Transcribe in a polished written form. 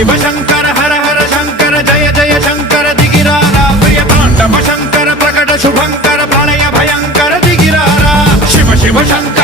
शिव शंकर हर हर शंकर जय जय शंकर दिगिरारा प्रिय तांडव शंकर प्रकट शुभंकर प्रलय भयंकर दिगिरारा शिव शिव शंकर